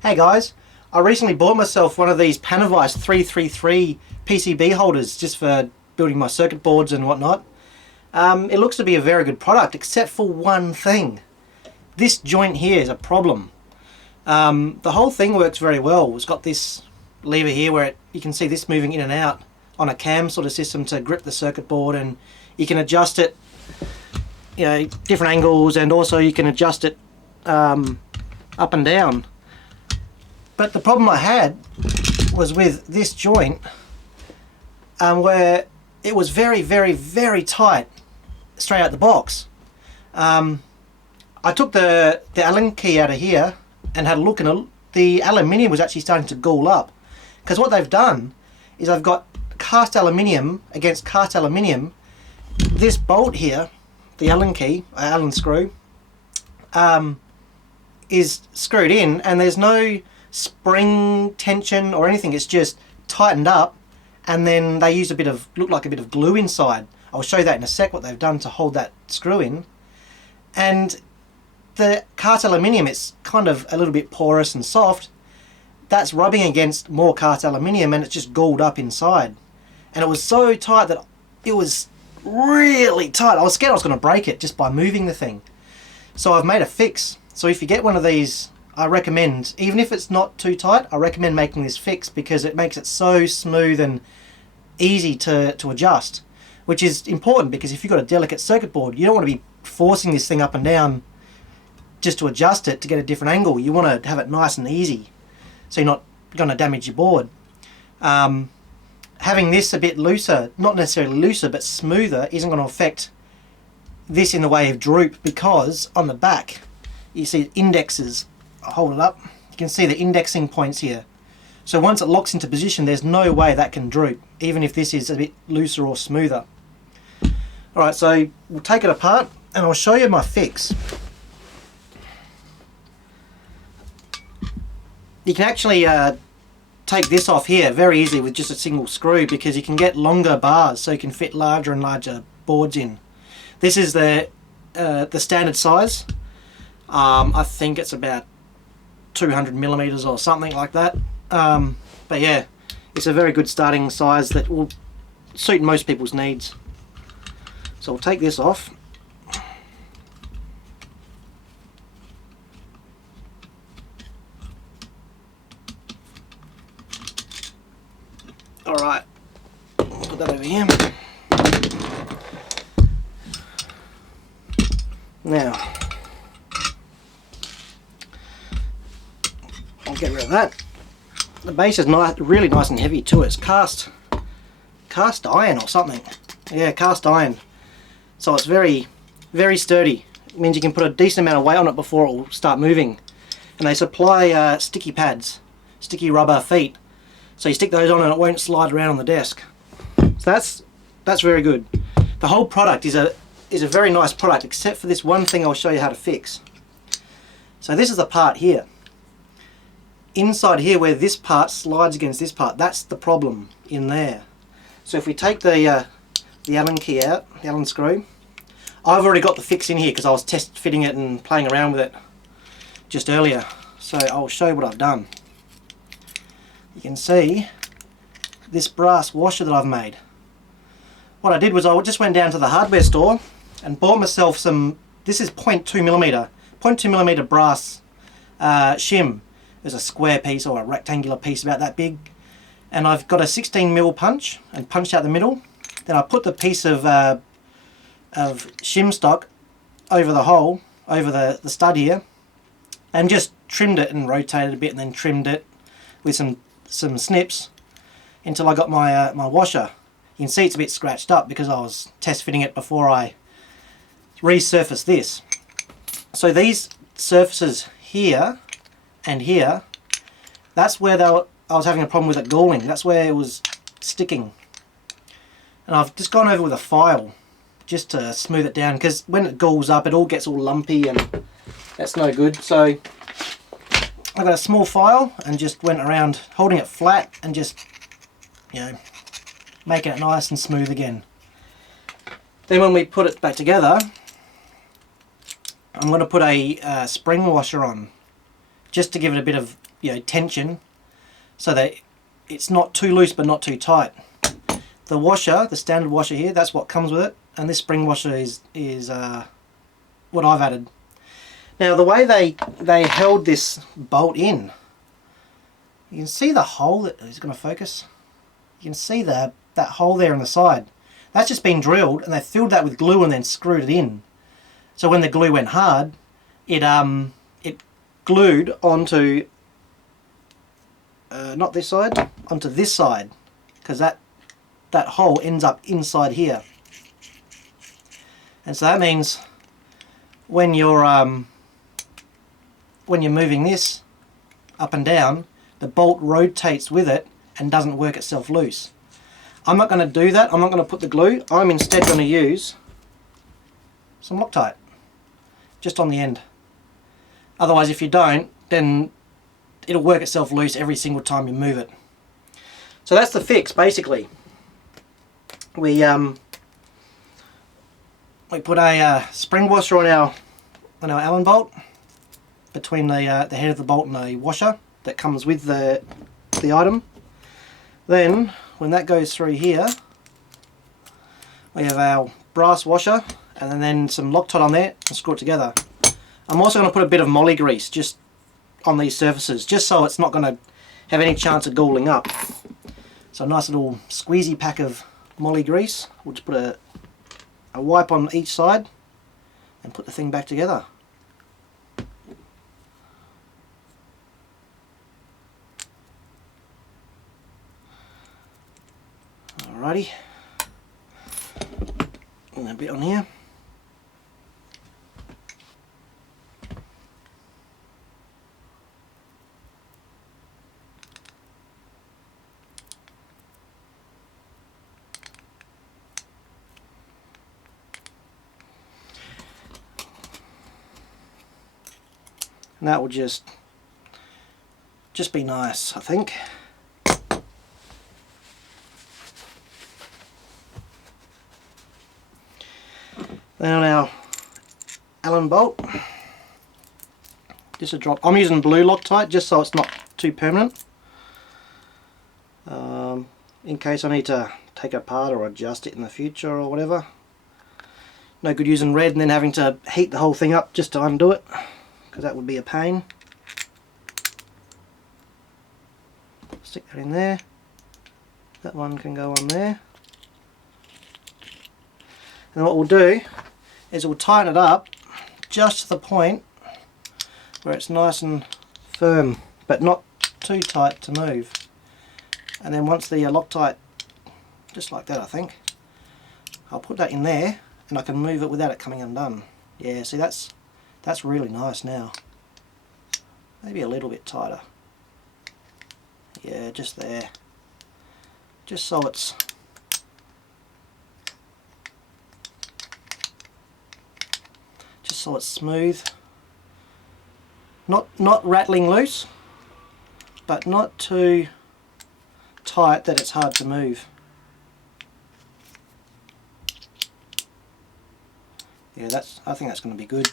Hey guys, I recently bought myself one of these Panavise 333 PCB holders just for building my circuit boards and whatnot. It looks to be a very good product except for one thing. This joint here is a problem. The whole thing works very well. It's got this lever here where you can see this moving in and out on a cam sort of system to grip the circuit board, and you can adjust it, different angles, and also you can adjust it up and down. But the problem I had was with this joint where it was very, very, very tight straight out the box. I took the Allen key out of here and had a look, and the aluminium was actually starting to gall up. Because what they've done is I've got cast aluminium against cast aluminium. This bolt here, the Allen key, Allen screw, is screwed in, and there's no spring tension or anything. It's just tightened up, and then they use look like a bit of glue inside. I'll show you that in a sec, what they've done to hold that screw in. And the cast aluminium, it's kind of a little bit porous and soft. That's rubbing against more cast aluminium, and it's just galled up inside. And it was so tight that it was really tight. I was scared I was going to break it just by moving the thing. So I've made a fix. So if you get one of these, I recommend, even if it's not too tight, I recommend making this fix, because it makes it so smooth and easy to adjust, which is important, because if you've got a delicate circuit board, you don't want to be forcing this thing up and down just to adjust it to get a different angle. You want to have it nice and easy, so you're not going to damage your board. Having this a bit looser, not necessarily looser, but smoother, isn't going to affect this in the way of droop, because on the back you see indexes. I'll hold it up. You can see the indexing points here. So once it locks into position, there's no way that can droop, even if this is a bit looser or smoother. Alright, so we'll take it apart and I'll show you my fix. You can actually take this off here very easily with just a single screw, because you can get longer bars, so you can fit larger and larger boards in. This is the standard size. I think it's about 200 millimeters or something like that. But yeah, it's a very good starting size that will suit most people's needs. So I'll take this off. Alright, put that over here. Now, I'll get rid of that. The base is really nice and heavy too. It's cast iron or something. Yeah, cast iron. So it's very, very sturdy. It means you can put a decent amount of weight on it before it will start moving. And they supply sticky pads, sticky rubber feet. So you stick those on and it won't slide around on the desk. So that's very good. The whole product is a very nice product, except for this one thing I'll show you how to fix. So this is the part here. Inside here, where this part slides against this part, that's the problem in there. So if we take the Allen key out, the Allen screw, I've already got the fix in here because I was test fitting it and playing around with it just earlier. So I'll show you what I've done. You can see this brass washer that I've made. What I did was I just went down to the hardware store and bought myself some, this is 0.2 millimeter brass shim. There's a square piece or a rectangular piece about that big, and I've got a 16mm punch and punched out the middle. Then I put the piece of shim stock over the hole, over the stud here, and just trimmed it and rotated a bit, and then trimmed it with some snips until I got my my washer. You can see it's a bit scratched up because I was test fitting it before I resurfaced this. So these surfaces here and here, that's where I was having a problem with it galling. That's where it was sticking. And I've just gone over with a file just to smooth it down, because when it galls up it all gets all lumpy and that's no good. So I've got a small file and just went around holding it flat and just, making it nice and smooth again. Then when we put it back together, I'm going to put a spring washer on, just to give it a bit of tension, so that it's not too loose but not too tight. The washer, the standard washer here, that's what comes with it, and this spring washer is what I've added. Now the way they held this bolt in, you can see the hole that is going to focus. You can see that hole there on the side. That's just been drilled, and they filled that with glue and then screwed it in. So when the glue went hard, it glued onto not this side, onto this side, because that hole ends up inside here. And so that means when you're moving this up and down, the bolt rotates with it and doesn't work itself loose. I'm not going to do that. I'm not going to put the glue. I'm instead going to use some Loctite just on the end. Otherwise, if you don't, then it'll work itself loose every single time you move it. So that's the fix, basically. We put a spring washer on our Allen bolt between the head of the bolt and the washer that comes with the item. Then when that goes through here, we have our brass washer and then some Loctite on there and screw it together. I'm also going to put a bit of moly grease just on these surfaces, just so it's not going to have any chance of galling up. So a nice little squeezy pack of moly grease. We'll just put a wipe on each side and put the thing back together. Alrighty, and a bit on here. And that will just be nice, I think. Then on our Allen bolt, just a drop. I'm using blue Loctite just so it's not too permanent. In case I need to take it apart or adjust it in the future or whatever. No good using red and then having to heat the whole thing up just to undo it, because that would be a pain. Stick that in there. That one can go on there. And what we'll do is we'll tighten it up just to the point where it's nice and firm, but not too tight to move. And then once the Loctite, just like that I think, I'll put that in there and I can move it without it coming undone. Yeah, see that's really nice now. Maybe a little bit tighter. Yeah, just there. Just so it's smooth. Not rattling loose, but not too tight that it's hard to move. Yeah, I think that's going to be good.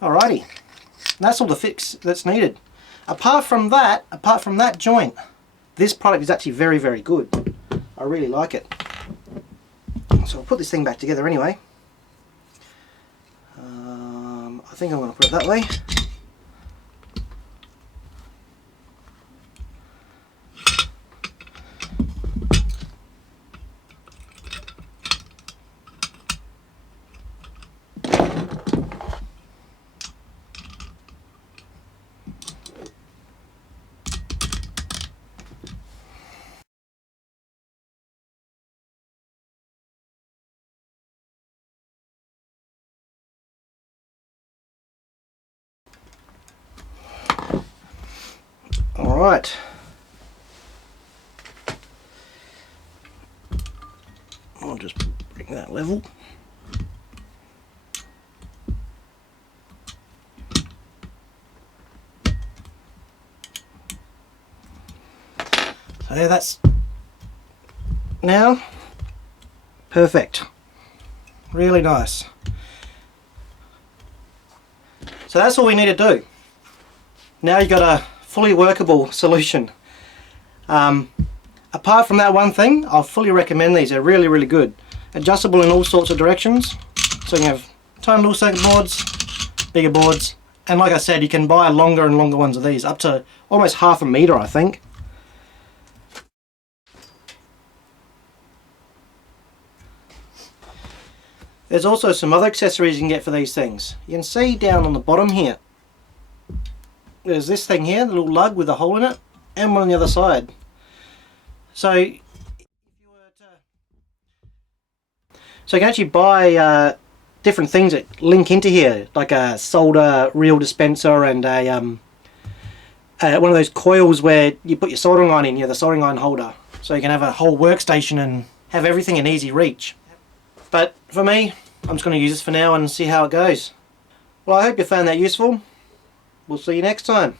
Alrighty, that's all the fix that's needed. Apart from that joint, this product is actually very, very good. I really like it. So I'll put this thing back together anyway. I think I'm going to put it that way. Alright, I'll just bring that level. So that's now perfect, really nice. So that's all we need to do. Now you've got a fully workable solution. Apart from that one thing, I'll fully recommend these. They're really, really good. Adjustable in all sorts of directions. So you can have tiny little circuit boards, bigger boards, and like I said, you can buy longer and longer ones of these, up to almost 1/2 meter, I think. There's also some other accessories you can get for these things. You can see down on the bottom here, there's this thing here, the little lug with a hole in it, and one on the other side. So you can actually buy different things that link into here, like a solder reel dispenser and a one of those coils where you put your soldering iron in, the soldering iron holder. So you can have a whole workstation and have everything in easy reach. But for me, I'm just going to use this for now and see how it goes. Well, I hope you found that useful. We'll see you next time.